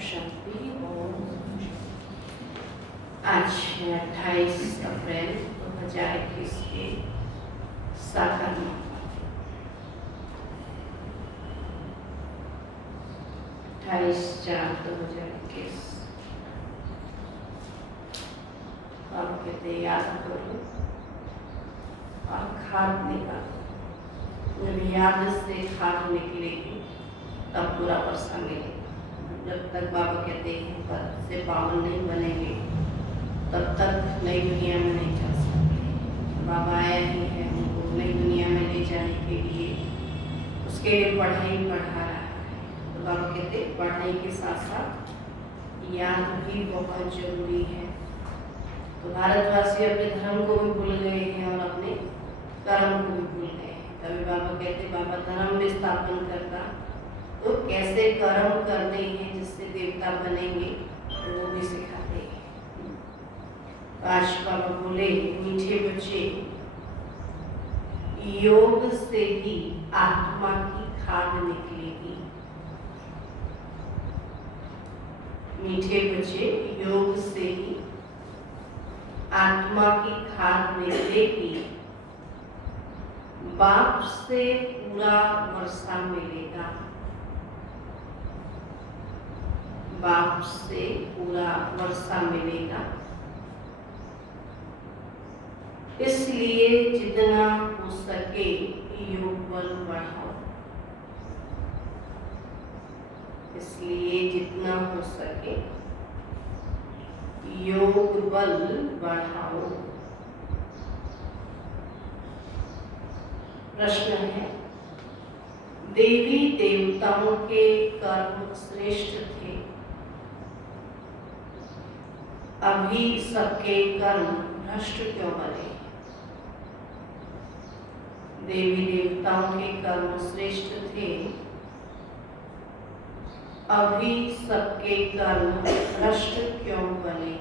शांति। और आज 28 अप्रैल 2021 के साकार 28/4/2021 अब कहते याद करो और खाद निकालो। जब याद से खाद निकलेगी तब पूरा वर्षा मिलेगा। जब तक बाबा कहते हैं पर से पावन नहीं बनेंगे तब तक नई दुनिया में नहीं जा सकते। बाबा आया ही है हमको नई दुनिया में ले जाने के लिए, उसके लिए पढ़ाई पढ़ा रहा है। तो बाबा कहते पढ़ाई के साथ साथ याद भी बहुत जरूरी है। तो भारतवासी अपने धर्म को भी भूल गए हैं और अपने कर्म को भी भूल गए हैं। कभी बाबा कहते बाबा धर्म में स्थापन करता तो कैसे कर्म करने हैं जिससे देवता बनेंगे, तो वो भी सिखाते हैं। आज बाबा बोले मीठे बच्चे, योग से ही आत्मा की खाद निकलेगी। मीठे बच्चे, योग से ही आत्मा की खाद निकलेगी। बाप से पूरा वर्षा मिलेगा। बाप से पूरा वर्षा मिलेगा। इसलिए जितना हो सके योग बल बढ़ाओ। इसलिए जितना हो सके योग बल बढ़ाओ। प्रश्न है, देवी देवताओं के कर्म श्रेष्ठ थे, अभी सबके कर्म भ्रष्ट क्यों बने? देवी देवताओं के कर्म श्रेष्ठ थे, अभी सबके कर्म भ्रष्ट क्यों बने?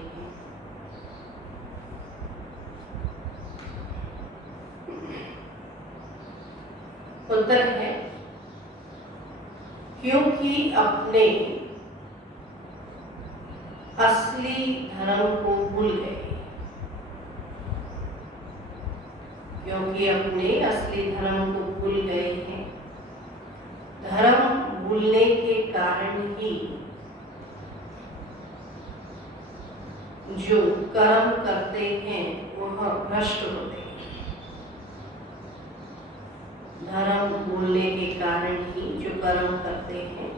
उत्तर है, क्योंकि अपने असली धर्म को भूल गए। क्योंकि अपने असली धर्म को भूल गए हैं। धर्म भूलने के कारण ही जो कर्म करते हैं वह भ्रष्ट होते हैं। धर्म भूलने के कारण ही जो कर्म करते हैं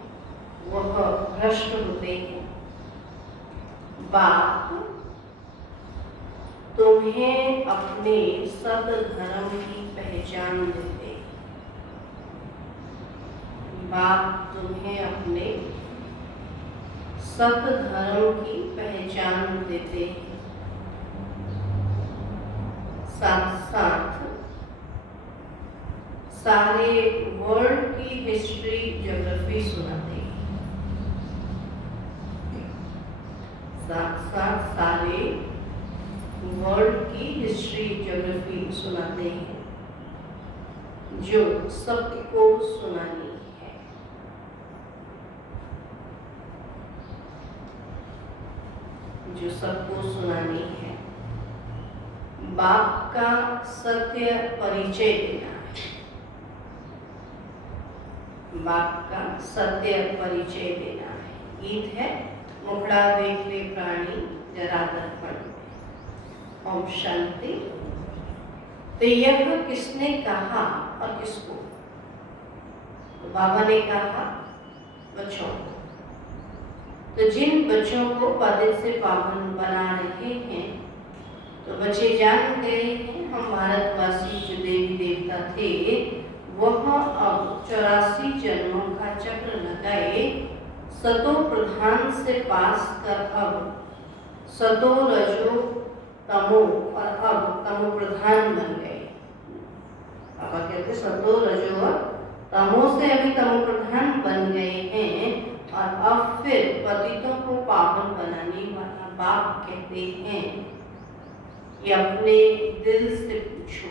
वह भ्रष्ट होते हैं। बाप तुम्हें अपने सद धर्म की पहचान देते। बाप तुम्हें अपने सत धर्म की पहचान देते हैं। साथ साथ सारे वर्ल्ड की हिस्ट्री ज्योग्राफी सुनाते हैं। साथ साथ सारे वर्ल्ड की हिस्ट्री ज्योग्राफी सुनाते हैं जो सबको सुनानी है। जो सबको सुनानी है। बाप का सत्य परिचय देना है। बाप का सत्य परिचय देना है। गीत है, मुखड़ा देख ले प्राणी जरा दर्पण में। ओम शांति। तो यह किसने कहा और किसको? तो बाबा ने कहा बच्चों को। तो जिन बच्चों को पतित से पावन बना रहे हैं, तो बच्चे जान गए हैं हम भारतवासी जो देवी देवता थे वह अब 84 जन्मों का चक्र लगाए सतो प्रधान से पास कर अब सतो रजो तमो और अब तमो प्रधान बन गए। पापा कहते सतो रजो तमो से अभी तमो प्रधान बन गए हैं और अब फिर पतितों को पावन बनाने वाला बाप कहते हैं कि अपने दिल से पूछो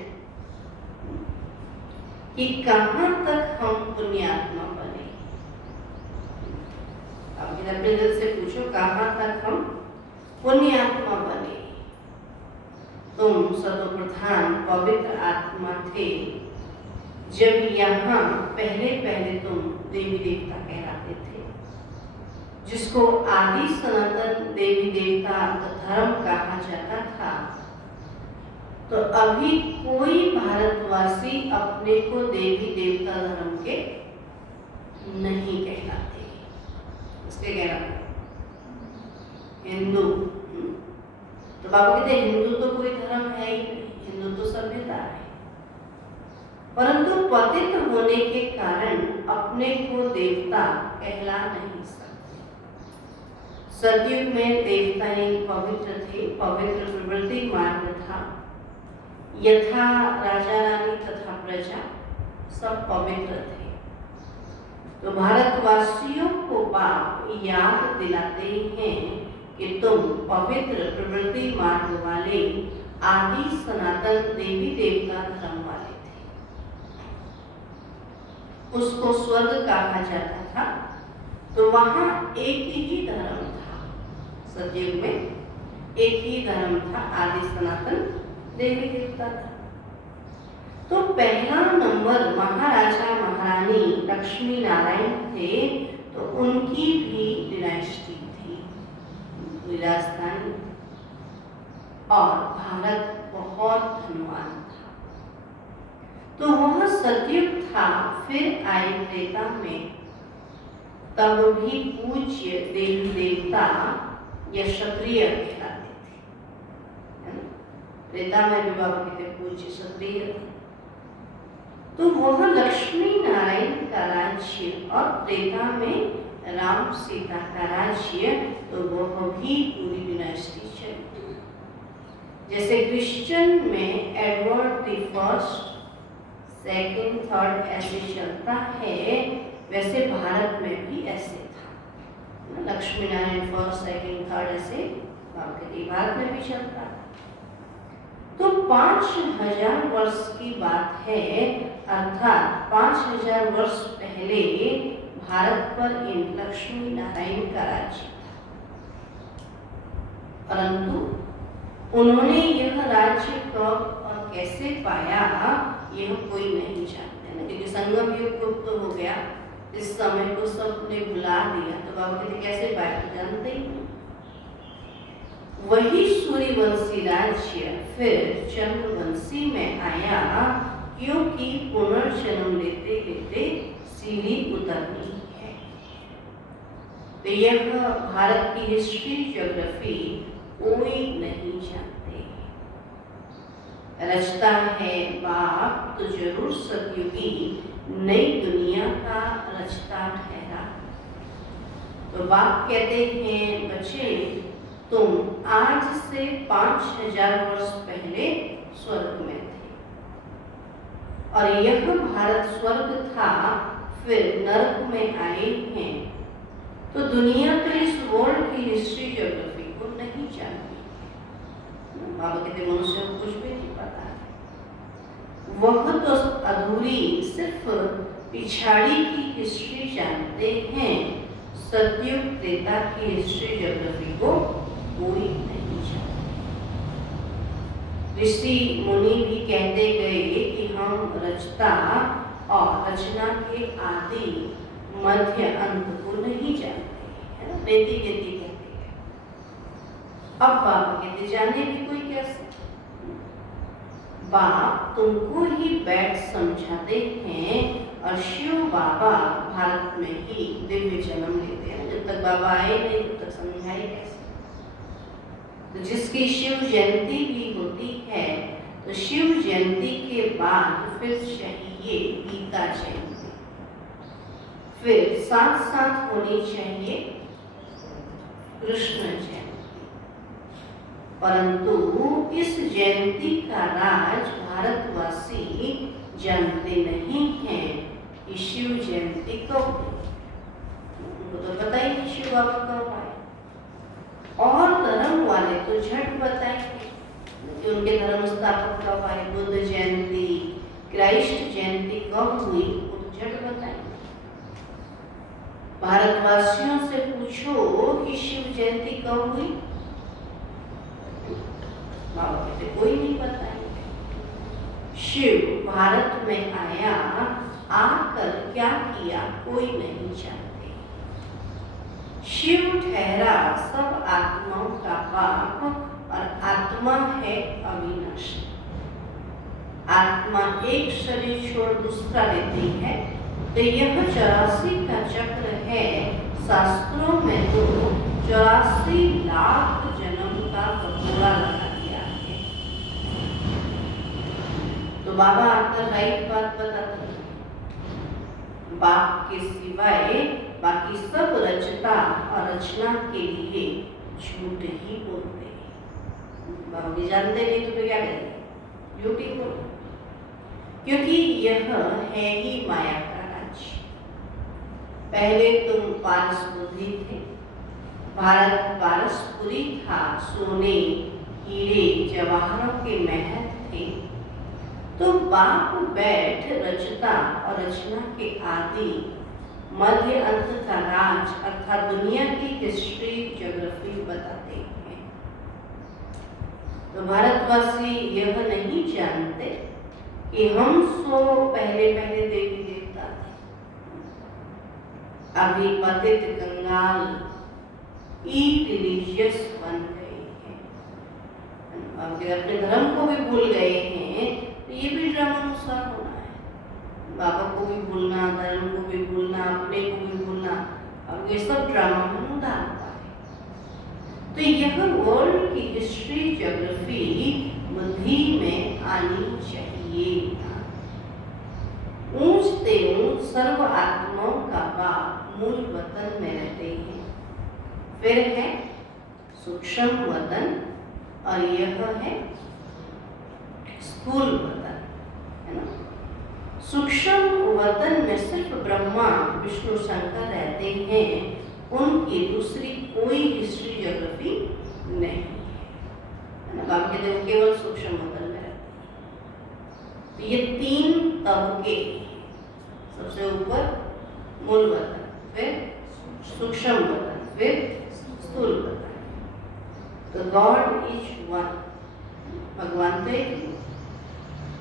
कि कहाँ तक हम पुण्यात्मा बने। अब लेकिन अपने दिल से पूछो कहाँ तक हम पुण्यात्मा बने। तुम सर्वप्रधान पवित्र आत्मा थे जब यहाँ पहले पहले तुम देवी देवता कहलाते थे, जिसको आदि सनातन देवी देवता धर्म कहा जाता था। तो अभी कोई भारतवासी अपने को देवी देवता धर्म के नहीं कहलाते। इसके कहलाते हिंदू। तो बाबा कहते हिंदू तो कोई धर्म है ही नहीं, हिंदू तो सभ्यता है। परंतु पतित होने के कारण अपने को देवता कहला नहीं सकते। सतयुग में देवताएं पवित्र थे, पवित्र प्रवृत्ति मार्ग था। यथा राजा रानी तथा प्रजा सब पवित्र थे। तो भारतवासियों को बाप याद दिलाते हैं कि तुम पवित्र प्रवृत्ति मार्ग वाले आदि सनातन देवी देवता धर्म वाले थे। उसको स्वर्ग कहा जाता था। तो वहां एक ही धर्म था, सतयुग में एक ही धर्म था, आदि सनातन देवी देवता था। तो पहला नंबर महाराजा महारानी लक्ष्मी नारायण थे। तो उनकी भी डिनाइस्टी थी, राजधानी, और भारत बहुत धनवान था। तो वह सतयुग था। फिर आए त्रेता में, तब भी पूज्य देवी देवता या क्षत्रिय कहलाते थे। त्रेता में भी बाबा कहते पूज्य क्षत्रिय। तो वह लक्ष्मी नारायण का राज्य और त्रेता में राम सीता का राज्य, तो वह भी पूरी डिनाइस्टी चली। जैसे क्रिश्चियन में Edward the first, second, third ऐसे चलता है, वैसे भारत में भी ऐसे था। Lakshmi Narayan first, second, third ऐसे भारत में भी चलता है। तो 5000 वर्ष की बात है, अर्थात 5000 वर्ष पहले भारत पर इन लक्ष्मी नारायण का राज्य था। परंतु उन्होंने यह राज्य कब और कैसे पाया, यह कोई नहीं जानते ना, क्योंकि संगम युग गुप्त हो गया, इस समय को सबने भुला दिया। तो बाबा कहते कैसे पाया, तो जानते ही नहीं। वही सूर्यवंशी राज्य फिर चंद्रवंशी में आया, क्योंकि पुनर्जन्म लेते लेते सीढ़ी उतरनी है। तो यह भारत की हिस्ट्री, ज्योग्राफी कोई नहीं जानते। रचता है बाप तो जरूर सतयुगी नई दुनिया का रचता ठहरा। तो बाप कहते हैं बच्चे, तुम आज से 5000 वर्ष पहले स्वर्ग में थे, और यह भारत स्वर्ग था, फिर नरक में आए हैं। तो दुनिया तो इस वर्ल्ड की हिस्ट्री, ज्योग्राफी को नहीं जानती। बाबा कहते मनुष्य को कुछ भी नहीं पता है। वह तो अधूरी, सिर्फ पिछाड़ी की हिस्ट्री जानते हैं। सतयुग त्रेता की हिस्ट्री, ज्योग्राफी को कोई नहीं जानता। ऋषि मुनि भी कहते गए कि हम रचता और रचना के आदि मध्य अंत को नहीं जानते, है ना, रेती गति कहते हैं। अब बाबा कहते जाने भी कोई कैसे। बाप तुमको ही बैठ समझाते हैं, और शिव बाबा भारत में ही दिव्य जन्म लेते हैं। जब तक बाबा आए नहीं तब तक समझाए कैसे। तो जिसकी शिव जयंती भी होती है, तो शिव जयंती के बाद फिर चाहिए गीता जयंती, फिर साथ साथ होनी चाहिए कृष्ण जयंती। परंतु इस जयंती का राज भारतवासी जानते नहीं हैं कि शिव जयंती कब हुई। उनको तो पता ही नहीं शिव बाबा कब आए। और धर्म वाले तो झट बताएंगे कि उनके धर्म स्थापक कब आए, बुद्ध जयंती, क्राइस्ट जयंती कब हुई, वो तो झट बताएंगे। भारतवासियों से पूछो कि शिव जयंती कब हुई, बाबा कहते कोई नहीं बताएंगे। शिव भारत में आया, आकर क्या किया कोई नहीं जानते। शिव ठहरा सब आत्माओं का बाप और आत्मा है अविनाशी। आत्मा एक शरीर छोड़ दूसरा लेती है तो यह 84 का चक्र है। शास्त्रों में तो 84 लाख जन्म का कटोरा लगा दिया है। तो बाबा आकर राइट बात बताते हैं, बाप के सिवाय बाकी सब रचता और रचना के लिए झूठ ही बोलते हैं। बाबा भी जानते नहीं तो क्या करेंगे, झूठ ही बोलते, क्योंकि यह है ही माया का राज्य। पहले तुम पारस बुद्धि थे, भारत पारसपुरी था, सोने हीरे जवाहरों के महल थे। तो बाप बैठ रचता और रचना के आदि मध्य अंत का राज अर्थात दुनिया की हिस्ट्री ज्योग्राफी बताते हैं। तो भारतवासी यह नहीं जानते कि हम सो पहले पहले देवी देवता थे, अभी पतित कंगाल रिलीजियस बन गए हैं। अगर अपने धर्म को भी भूल गए हैं तो ये भी ड्रामानुसार होना है। बाबा को भी भूलना, धर्म को भी भूलना, अपने को भी भूलना, अब ये सब ड्रामा में उदार हुआ है। तो यह वर्ल्ड की हिस्ट्री ज्योग्राफी बुद्धि में आनी चाहिए। ऊंचते ऊंच सर्व आत्माओं का बाप मूल वतन में रहते हैं। फिर है सूक्ष्म वतन और यह है स्थूल वतन, है ना। सूक्ष्म वतन में सिर्फ ब्रह्मा विष्णु शंकर रहते हैं, उनकी दूसरी कोई हिस्ट्री ज्योग्राफी नहीं है ना। बाबा कहते हैं केवल सूक्ष्म वतन में रहते हैं। तो ये 3 तबके, सबसे ऊपर मूल वतन, फिर सूक्ष्म वतन, फिर स्थूल वतन। तो गॉड इज वन, भगवान तो एक,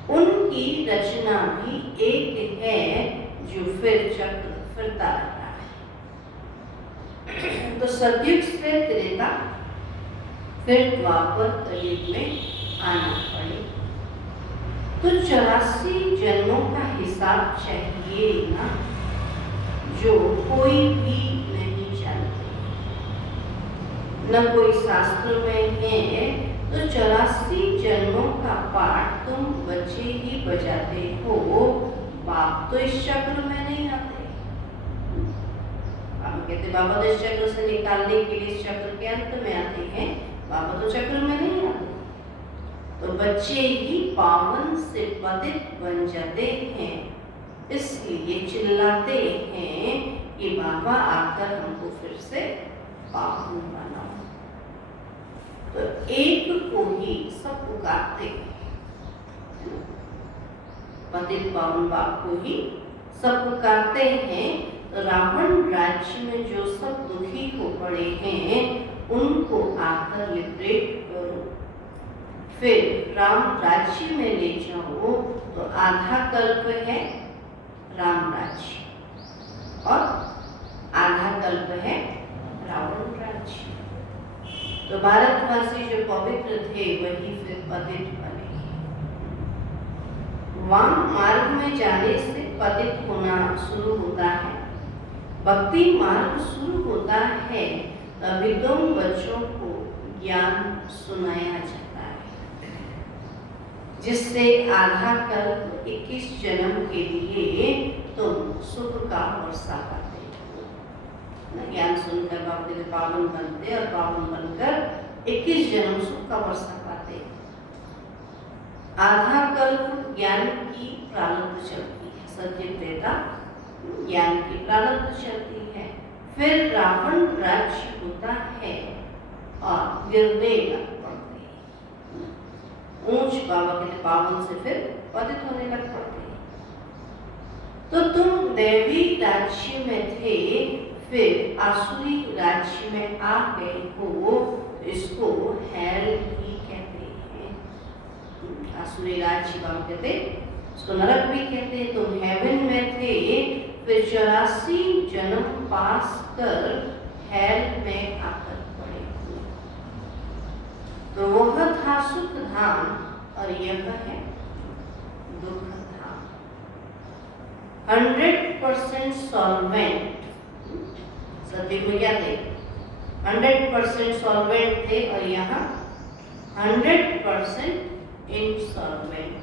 उनकी रचना भी एक है जो फिर चक्र फिरता रहता है। तो सतयुग से त्रेता, फिर द्वापर कलयुग में आना पड़े। तो 84 जन्मों का हिसाब चाहिए ना, जो कोई भी नहीं जानते, न कोई शास्त्र में है। तो 84 जन्मों का पाठ तुम बच्चे ही बजाते हो, बाप तो इस चक्र में नहीं आते। आप कहते बाबा तो इस चक्र से निकालने के लिए इस चक्र के अंत में आते हैं, बाबा तो चक्र में नहीं आते। तो बच्चे ही पावन से पतित बन जाते हैं, इसलिए चिल्लाते हैं कि बाबा आकर हमको फिर से पावन बनाओ। तो एक को ही सब पुकारते हैं, पतित पावन बाप को ही सब पुकारते हैं। तो रावण राज्य में जो सब दुखी हो पड़े हैं उनको आकर लिबरेट करो, फिर राम राज्य में ले जाओ। तो आधा कल्प है राम राज्य और आधा कल्प है रावण राज्य। तो भारतवासी जो पवित्र थे वही फिर पतित बने। वाम मार्ग में जाने से पतित होना शुरू होता है, भक्ति मार्ग शुरू होता है, तभी तुम बच्चों को ज्ञान सुनाया जाता है, जिससे आधा कल्प 21 जन्म के लिए तुम सुख का वर्षा पाते हो। ज्ञान सुनकर बाप के पावन बनते और पावन बनकर 21 जन्म सुख का वर्षा पाते। आधा कल्प ज्ञान की प्रारब्ध चलती है, सत्य त्रेता ज्ञान की प्रारब्ध चलती है, फिर रावण राज्य होता है और गिरने लग पड़ते हैं। ऊंच बाबा के पावन से फिर पतित होने लग पड़ते हैं। तो तुम दैवी राज्य में थे, फिर आसुरी राज्य में आ गए हो तो इसको हेल भी कहते हैं। आसुरी राज्य बाबा कहते उसको नरक भी कहते हैं। तो हेवन में थे, फिर 84 जन्म पास कर हेल में आकर पड़े। तो वह था सुख धाम और यह है दुख धाम। 100% सॉल्वेंट सतयुग में क्या थे? 100% सॉल्वेंट थे और यहाँ 100% इनसॉल्वेंट।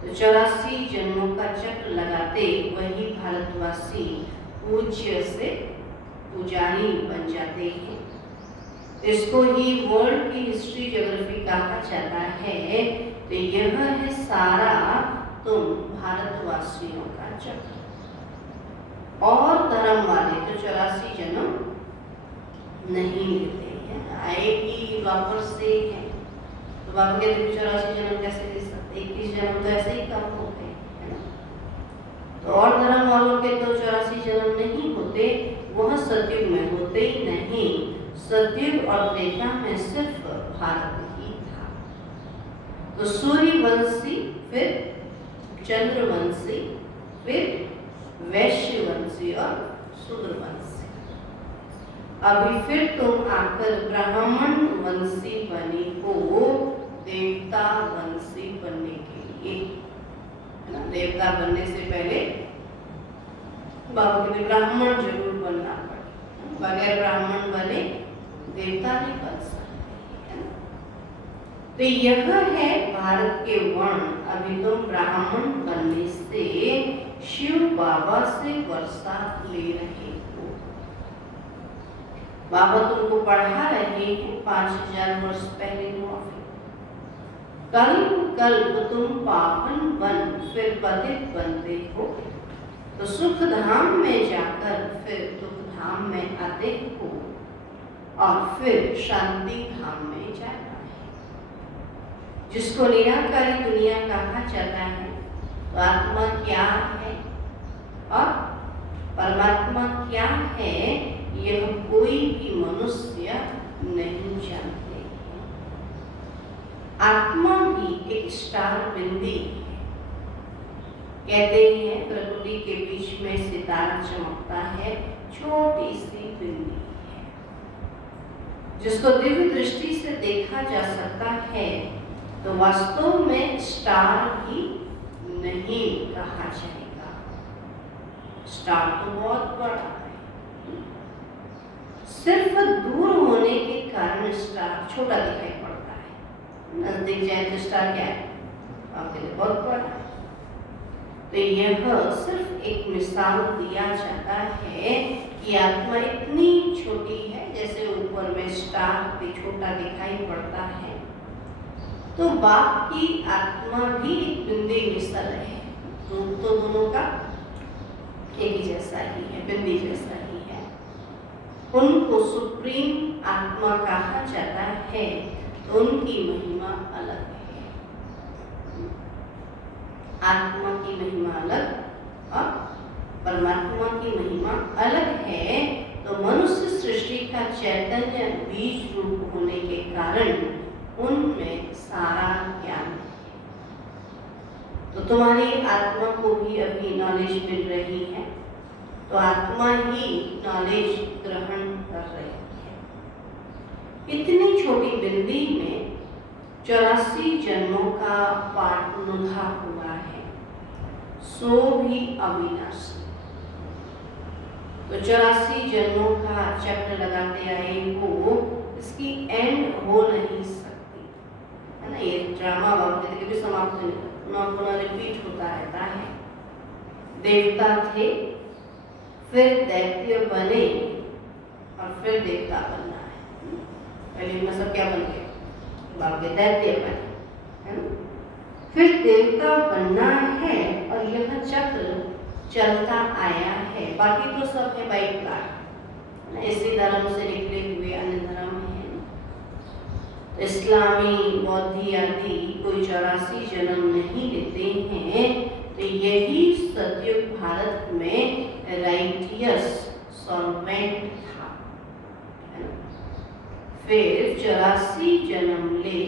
तो 84 जन्मों का चक्र लगाते वही भारतवासी पूज्य से पुजारी बन जाते हैं। इसको ही वर्ल्ड की हिस्ट्री ज्योग्राफी कहा जाता है। तो यह है सारा तुम भारतवासियों का चक्र। और धर्म वाले तो 84 जन्म नहीं लेते हैं, आएगी वापस से है। तो बाबा कहते 84 जन्म कैसे ले सकते? 21 जन्म तो ऐसे ही कम हो गए, है ना। तो और धर्म वालों के तो 84 जन्म नहीं होते, वह सतयुग में होते ही नहीं। सतयुग और त्रेता में सिर्फ भारत ही था। तो सूर्यवंशी, फिर चंद्रवंशी, फिर वैश्यवंशी और शूद्रवंशी। अभी फिर तुम आकर ब्राह्मण वंशी बनी हो देवता वंशी बनने के लिए, है ना। देवता बनने से पहले बाबा कहते ब्राह्मण जरूर बनना पड़े। बगैर ब्राह्मण बने देवता नहीं बन सकते, है ना। तो यह है भारत के वर्ण। अभी तुम ब्राह्मण बनने से शिव बाबा से वर्षा ले रहे हो। बाबा तुमको पढ़ा रहे हैं 5000 वर्ष पहले हुआ। कल्प कल्प तुम पावन बन फिर पतित बनते हो। तो सुख धाम में जाकर फिर दुख धाम में आते हो और फिर शांति धाम में जाना है। जिसको निराकारी दुनिया कहा जाता है। तो आत्मा क्या है और परमात्मा क्या है, यह कोई भी मनुष्य नहीं जानते हैं। आत्मा भी एक स्टार बिंदी है। कहते हैं प्रकृति के बीच में सितारा चमकता है, छोटी सी बिंदी है जिसको दिव्य दृष्टि से देखा जा सकता है। तो वास्तव में स्टार भी नहीं कहा जाएगा। स्टार तो बहुत बड़ा है, सिर्फ दूर होने के कारण स्टार छोटा दिखाई पड़ता है। नजदीक जाए तो स्टार क्या है? आपके लिए बहुत बड़ा है। तो यह सिर्फ एक मिसाल दिया जाता है कि आत्मा इतनी छोटी है, जैसे ऊपर में स्टार भी छोटा दिखाई पड़ता है। तो बाप की आत्मा भी एक बिंदी मिसल है। रूप तो दोनों का एक ही जैसा ही है, बिंदी जैसा ही है। उनको सुप्रीम आत्मा कहा जाता है। तो उनकी महिमा अलग है। आत्मा की महिमा अलग और परमात्मा की महिमा अलग है। तो मनुष्य सृष्टि का चैतन्य बीज रूप होने के कारण उनमें सारा ज्ञान है। तो तुम्हारी आत्मा को भी अभी नॉलेज मिल रही है। तो आत्मा ही नॉलेज ग्रहण कर रही है। इतनी छोटी बिंदी में 84 जन्मों का पाठ नुधा हुआ है, सो भी अविनाशी। तो 84 जन्मों का चक्र लगाते आए हो, इसकी एंड हो नहीं सकती, है ना। ये ड्रामा बाबा कभी समाप्त नहीं होता, पुनः रिपीट होता रहता है। देवता थे, फिर दैत्य बने और फिर देवता बनना है। पहले में सब क्या बन गए? बाबा के दैत्य बने, है ना। फिर देवता बनना है और यह चक्र चलता आया है। बाकी तो सब है बाई प्लाट, इसी धर्म से निकले हुए अन्य धर्म हैं। तो इस्लामी, बौद्धी आदि कोई 84 जन्म नहीं लेते हैं। तो यही सतयुग भारत में राइटियस 84 जन्म ले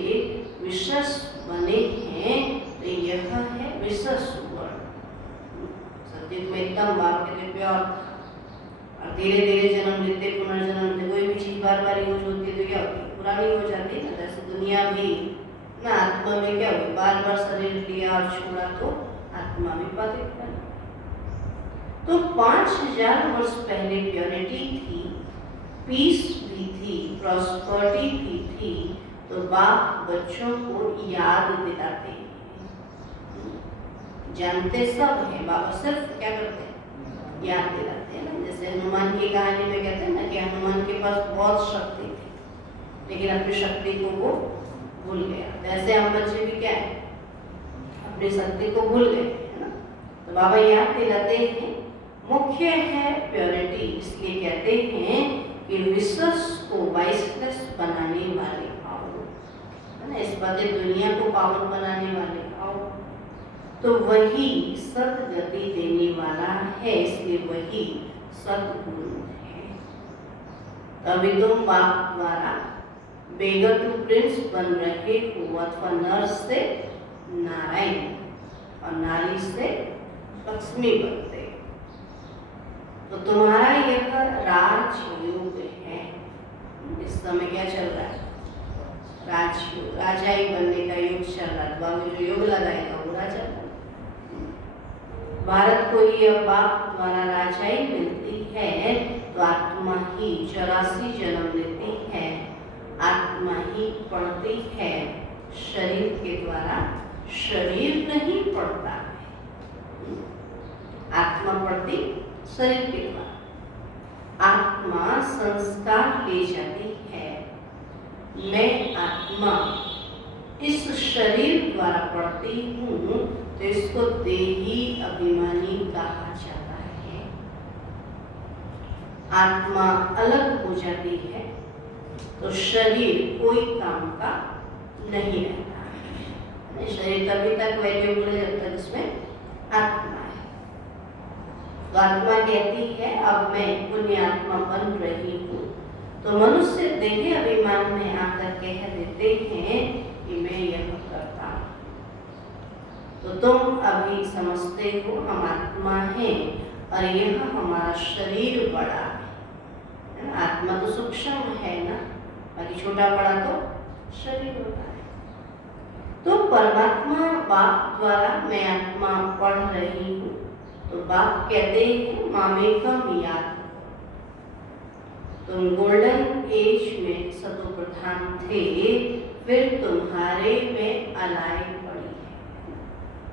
विशेष बने हैं, तो यह है विशेष वर्ण। सत्युग में एकदम बाप के प्योर, और धीरे धीरे जन्म लेते, पुनर्जन्म लेते, कोई भी चीज बार बार यूज होती है तो क्या होती है, पुरानी हो जाती है ना। जैसे दुनिया भी ना, आत्मा में क्या हुई, बार बार शरीर लिया और छोड़ा तो आत्मा भी पतित बना। तो 5000 वर्ष पहले प्योरिटी थी, पीस भी थी, प्रॉस्पर्टी भी थी। तो बाप बच्चों को याद दिलाते हैं, जानते सब है, बाबा सिर्फ क्या करते हैं, याद दिलाते हैं ना। जैसे हनुमान की कहानी में कहते हैं ना कि हनुमान के पास बहुत शक्ति थी, लेकिन अपनी शक्ति को वो भूल गया। वैसे हम बच्चे भी क्या है, अपनी शक्ति को भूल गए, है ना। तो बाबा याद दिलाते हैं, मुख्य है प्योरिटी, इसलिए कहते हैं कि विश्व को वाइसनेस बनाने वाले आओ, है ना। इस बातें दुनिया को पावन बनाने वाले आओ, तो वही सदगति देने वाला है, इसलिए वही सद्गुरु है। तभी तुम बाप द्वारा बेगर टू प्रिंस बन रहे हो, अथवा नर से नारायण और नारी से लक्ष्मी बनते। तो तुम्हारा यह राजयोग है। इस समय क्या चल रहा है, राजयोग, राजाई बनने का योग चल रहा है। बाबू जो योग लगाएगा वो राजा बनेगा। भारत को ही अब बाप द्वारा राजाई मिलती है, तो आत्मा ही 84 जन्म लेती है, आत्मा ही पढ़ती है, शरीर के द्वारा शरीर नहीं पढ़ता है। आत्मा पढ़ती शरीर के द्वारा, आत्मा संस्कार ले जाती है। मैं आत्मा इस शरीर द्वारा पढ़ती हूँ, तो इसको देही अभिमानी कहा जाता है। आत्मा अलग हो जाती है तो शरीर कोई काम का नहीं रहता है। शरीर तभी तक वैल्यूबल है जब तक इसमें आत्मा है। तो आत्मा कहती है अब मैं पुण्य आत्मा बन रही हूँ, तो मनुष्य देह अभिमान में आकर कह देते हैं कि मैं यह करता हूँ। तो तुम अभी समझते हो हम आत्मा हैं और यह हमारा शरीर बड़ा है ना। आत्मा तो सूक्ष्म है ना, बाकी छोटा बड़ा तो शरीर होता है। तो परमात्मा बाप द्वारा मैं आत्मा पढ़ रही हूँ, तो बाप कहते हैं मामेकम याद। तुम गोल्डन एज में सतो प्रधान थे, फिर तुम्हारे में अलाय पड़ी है।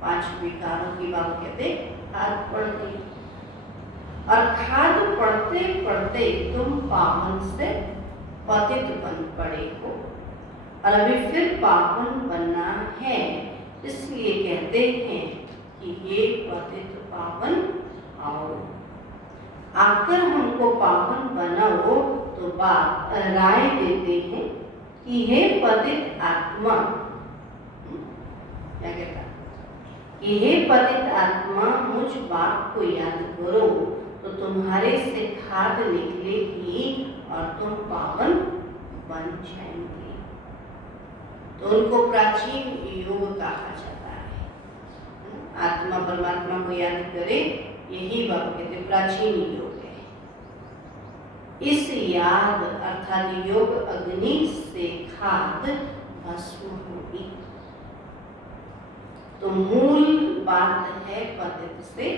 5 विकारों की बात कहते खाद पढ़ती, और खाद पढ़ते पढ़ते तुम पावन से पतित बन पड़े हो, और अभी फिर पावन बनना है। इसलिए कहते हैं कि हे पतित पावन आओ, आकर हमको पावन बनाओ। तो बाप राय देते हैं कि हे पतित आत्मा, क्या कहता कि हे पतित आत्मा मुझ बाप को याद करो, तो तुम्हारे से खाद निकलेगी और तुम पावन बन जाएंगे। तो उनको प्राचीन योग कहा जाता है। आत्मा परमात्मा को याद करे, यही बाबा कहते प्राचीन योग है। इस याद अर्थात योग अग्नि से खाद भस्म होगी। तो मूल बात है पतित से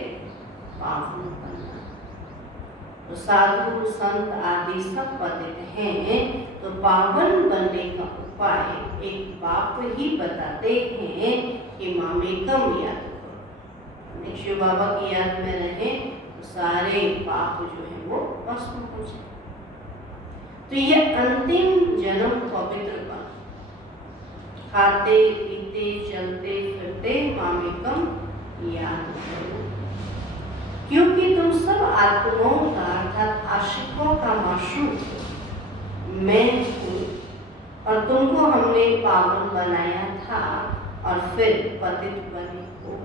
पावन बनना। तो साधु संत आदि सब पतित हैं, तो पावन बनने का उपाय एक बाप ही बताते हैं कि मामेकम याद करो। शिव बाबा की याद में रहे तो सारे पाप जो है वो भस्म हो जाए। तो ये अंतिम जन्म पवित्र बन, खाते पीते चलते फिरते मामेकम याद करो, क्योंकि तुम सब आत्माओं का अर्थात आशिकों का माशूक मैं हूँ, और तुमको हमने पावन बनाया था और फिर पतित बने हो।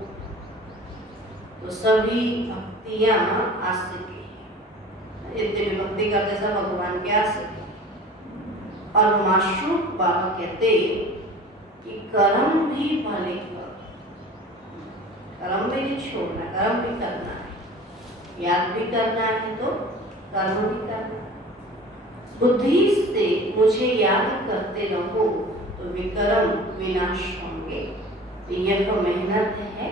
तो सभी भक्तियाँ आशिक हैं, जितने भी भक्ति करते सब भगवान के आशिक हैं। और माशूक बाबा कहते कि कर्म भी भले करो, कर्म भी नहीं छोड़ना, कर्म भी करना है, याद भी करना है तो कर्म भी करना है। बुद्धि से मुझे याद करते रहो तो विकर्म विनाश होंगे। तो यह मेहनत है,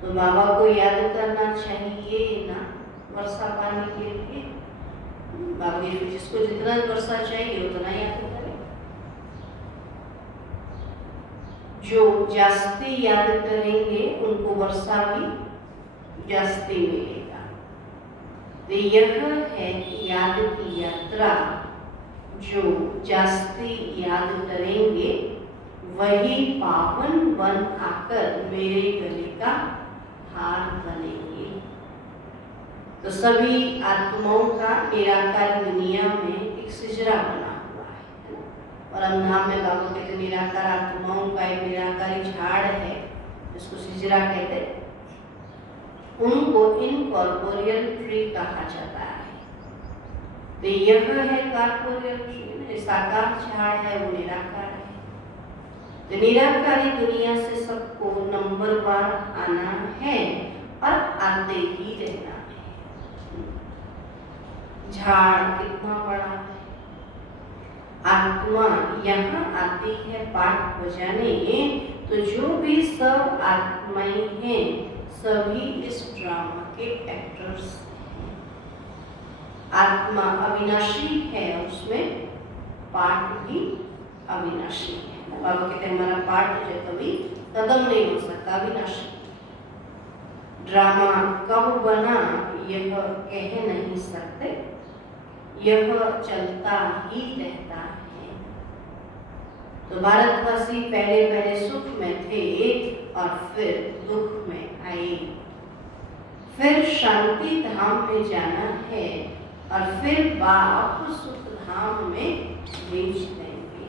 तो बाबा को याद करना चाहिए ना वर्षा पाने के लिए। बाबा जी जिसको जितना वर्षा चाहिए उतना याद करें। जो जास्ती याद करेंगे उनको वर्षा भी जास्ती मिलेगा। तो यह है याद की यात्रा। जो जास्ती याद करेंगे वही पावन बन आकर मेरे गले का हार बनेंगे। तो सभी आत्माओं का निराकार दुनिया में एक सिजरा बना हुआ है। परमधाम में बाबा कहते निराकार आत्माओं का एक निराकारी झाड़ है जिसको सिजरा कहते हैं। उनको इनकॉर्पोरियल ट्री कहा जाता है। तो यह है कॉर्पोरियल ट्री, साकार झाड़ है वो निराकार है। तो निराकारी दुनिया से सबको नंबरवार आना है और आते ही रहना है। झाड़ कितना बड़ा है। आत्मा यहाँ आती है पाठ बजाने, तो जो भी सब आत्माएं हैं सभी इस ड्रामा के एक्टर्स हैं। आत्मा अविनाशी है, उसमें पाठ भी अविनाशी है। बाबा कहते हैं हमारा पाठ जो कभी खत्म नहीं हो सकता, अविनाशी। ड्रामा कब बना यह कह नहीं सकते, यह चलता ही रहता है। तो भारतवासी पहले पहले सुख में थे और फिर दुख में आए, फिर शांति धाम में जाना है और फिर बाप सुख धाम में भेज देंगे।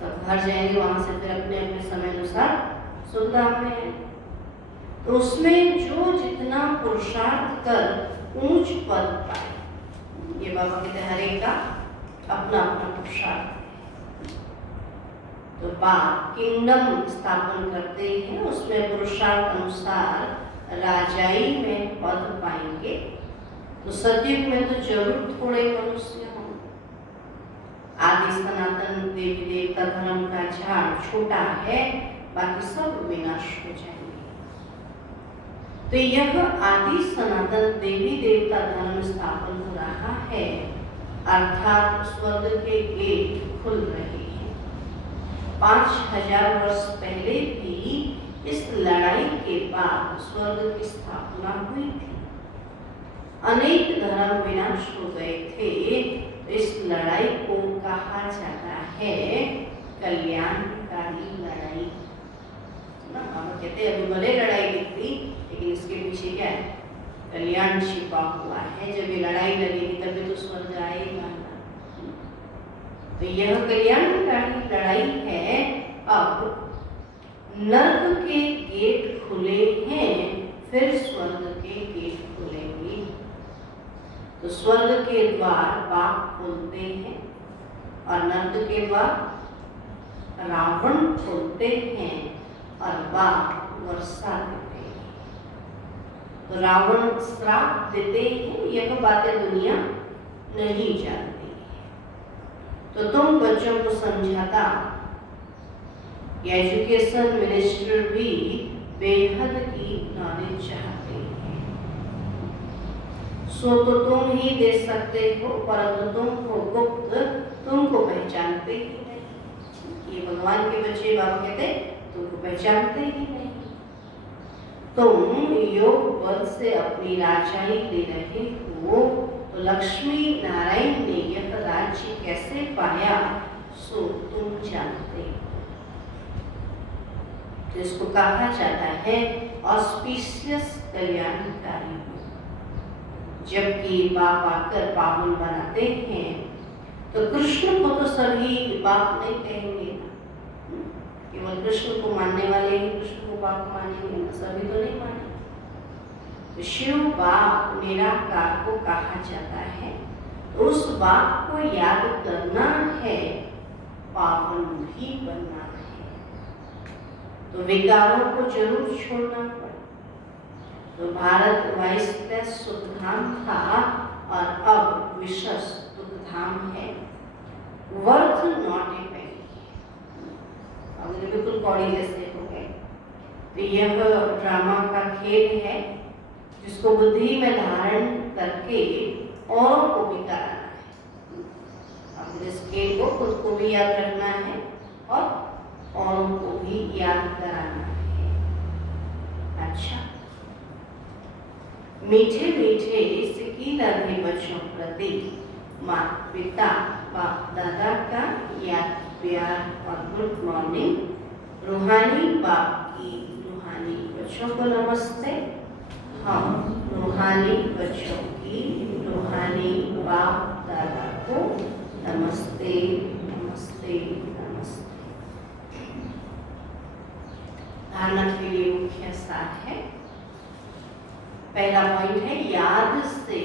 सब घर जाएंगे, वहां से फिर अपने अपने समय अनुसार सुख धाम में है। तो उसमें जो जितना पुरुषार्थ कर ऊंच पद पाए, ये बाबा कहते हर एक का अपना अपना पुरुषार्थ है। तो बाप किंगडम स्थापन करते हैं, उसमें पुरुषार्थ अनुसार राजाई में पद पाएंगे। तो सतयुग में तो जरूर थोड़े मनुष्य हों। आदि सनातन देवी देवता धर्म का झाड़ छोटा है, बाकी सब विनाश हो जाएंगे। तो यह आदि सनातन देवी देवता धर्म स्थापन हो रहा है, अर्थात स्वर्ग के गेट खुल रहे हैं। 5000 वर्ष पहले भी इस लड़ाई के बाद स्वर्ग की स्थापना हुई थी। अनेक धर्म विनाश हो गए थे। तो इस लड़ाई को कहा जाता है कल्याणकारी लड़ाई। हम कहते हैं अभी भले लड़ाई दिखती, लेकिन इसके पीछे क्या है, कल्याण छिपा हुआ है। जब ये लड़ाई लगेगी तभी तो स्वर्ग आएगा। तो यह कल्याणकारी लड़ाई है। अब नर्क के गेट खुले हैं, फिर स्वर्ग के गेट खुलेंगे। तो स्वर्ग के द्वार बाप खोलते हैं और नर्क के द्वार रावण खोलते हैं और बाप वर्षा देते हैं। तो रावण श्राप देते हैं, यह बातें दुनिया नहीं जानती। तो तुम बच्चों को समझाता, एजुकेशन मिनिस्टर भी बेहद की नॉलेज चाहते हैं। सो तो तुम ही दे सकते हो, परंतु तुमको गुप्त तुमको पहचानते ही नहीं। ये भगवान के बच्चे बाबा कहते तुमको पहचानते ही नहीं। तुम योग बल से अपनी राजाई ले रहे हो, तो लक्ष्मी नारायण ने यह राज्य कैसे पाया सो तुम जानते हो। तो इसको कहा जाता है ऑस्पिशियस कल्याणकारी। जबकि बाप आकर पावन बनाते हैं, तो कृष्ण को तो सभी बाप नहीं कहेंगे, केवल कृष्ण को मानने वाले ही कृष्ण को बाप मानेंगे, सभी तो नहीं मानेंगे। तो शिव बाप निराकार को कहा जाता है। तो उस बाप को याद करना है, पावन भी बनना है। तो विकारों को जरूर छोड़ना पड़े। तो भारत वाइस्ता सुखधाम था और अब विशेष दुखधाम है। वर्थ नॉट ए पेनी। अब ये बिल्कुल कौड़ी जैसे हो गए। तो यह ड्रामा का खेल है जिसको बुद्धि में धारण करके औरों को भी कराना है। अब इस खेल को खुद को भी याद रखना है और औरों को भी याद कराना है। अच्छा, मीठे मीठे सिक्की दादे बच्चों प्रति माता पिता बाप दादा का याद प्यार और गुड मॉर्निंग। रूहानी बाप की रूहानी बच्चों को नमस्ते। हम रूहानी बच्चों की रूहानी बाप दादा को नमस्ते नमस्ते नमस्ते। धारणा के लिए मुख्य सार है। पहला पॉइंट है याद से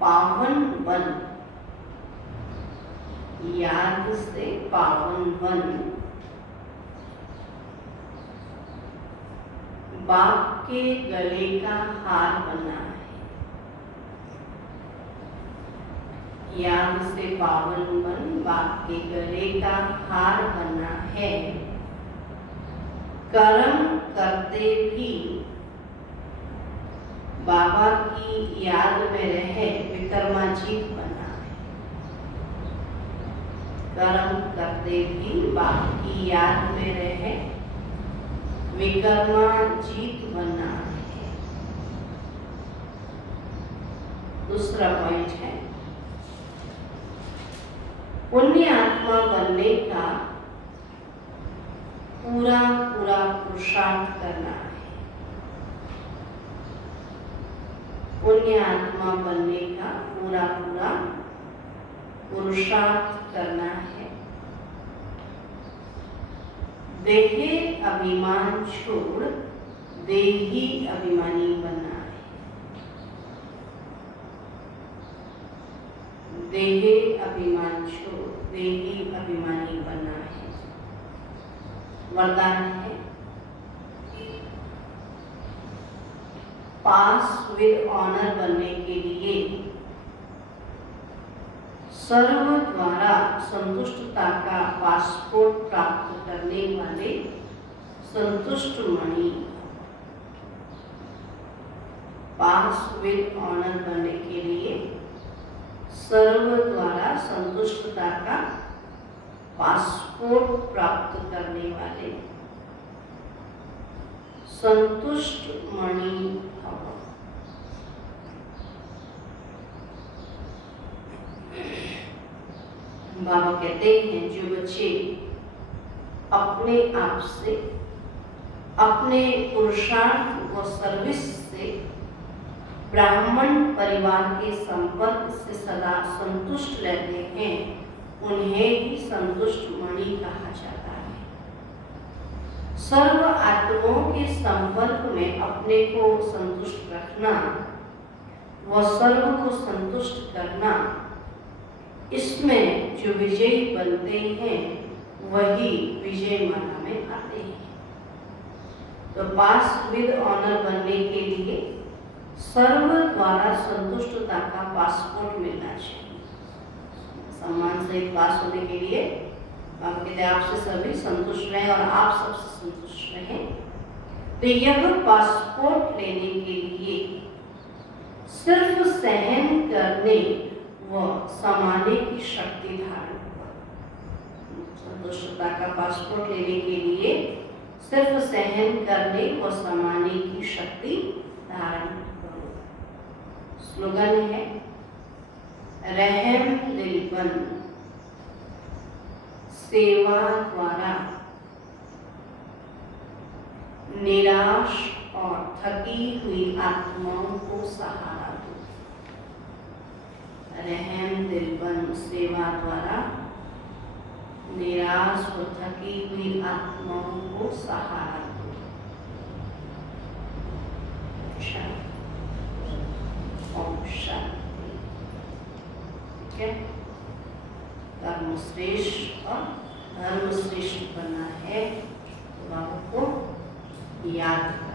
पावन बन। याद से पावन बन। बाप के गले का हार बनना है। याद से पावन बन, बाप के गले का हार बनना है। कर्म करते भी बाबा की याद में रहे विक्रमाजीत बनना है। कर्म करते भी बाप की याद में रहे विक्रमाजीत बनना है। दूसरा पॉइंट है पुण्य आत्मा बनने का पूरा पूरा पुरुषार्थ करना है। पुण्य आत्मा बनने का पूरा पूरा पुरुषार्थ करना है। देहे अभिमान छोड़ देही अभिमानी बनना है। देहे अभिमान छोड़ देही अभिमानी बनना है। वरदान है पास विद ऑनर बनने के लिए सर्व द्वारा संतुष्टता का पासपोर्ट प्राप्त करने वाले संतुष्ट मणि। पास विद ऑनर बनने के लिए सर्व द्वारा संतुष्टता का पासपोर्ट प्राप्त करने वाले संतुष्ट मणि भव। बाबा कहते हैं जो बच्चे अपने आप से अपने पुरुषार्थ व सर्विस से ब्राह्मण परिवार के संपर्क से सदा संतुष्ट रहते हैं उन्हें ही संतुष्ट मणि कहा जाता है। सर्व आत्माओं के संपर्क में अपने को संतुष्ट रखना व सर्व को संतुष्ट करना, इसमें जो विजयी बनते हैं वही विजय माला में आते हैं। तो पास विद ऑनर बनने के लिए सर्व द्वारा संतुष्टता का पासपोर्ट मिलना चाहिए। सम्मान से पास होने के लिए बाबा कहते हैं आपसे सभी संतुष्ट रहें और आप सबसे संतुष्ट रहें। तो यह पासपोर्ट लेने के लिए सिर्फ सहन करने व समाने की शक्ति धारण करो। संतुष्टता का पासपोर्ट लेने के लिए सिर्फ सहन करने व समाने की शक्ति धारण करो। स्लोगन है रहम दिल बन सेवा द्वारा निराश और थकी हुई आत्माओं को सहारा दो। रहम दिलबन सेवा द्वारा निराश और थकी हुई आत्माओं को सहारा दो। ओम शांति। ठीक है, कर्म श्रेष्ठ और धर्म श्रेष्ठ बनना है तो आपको याद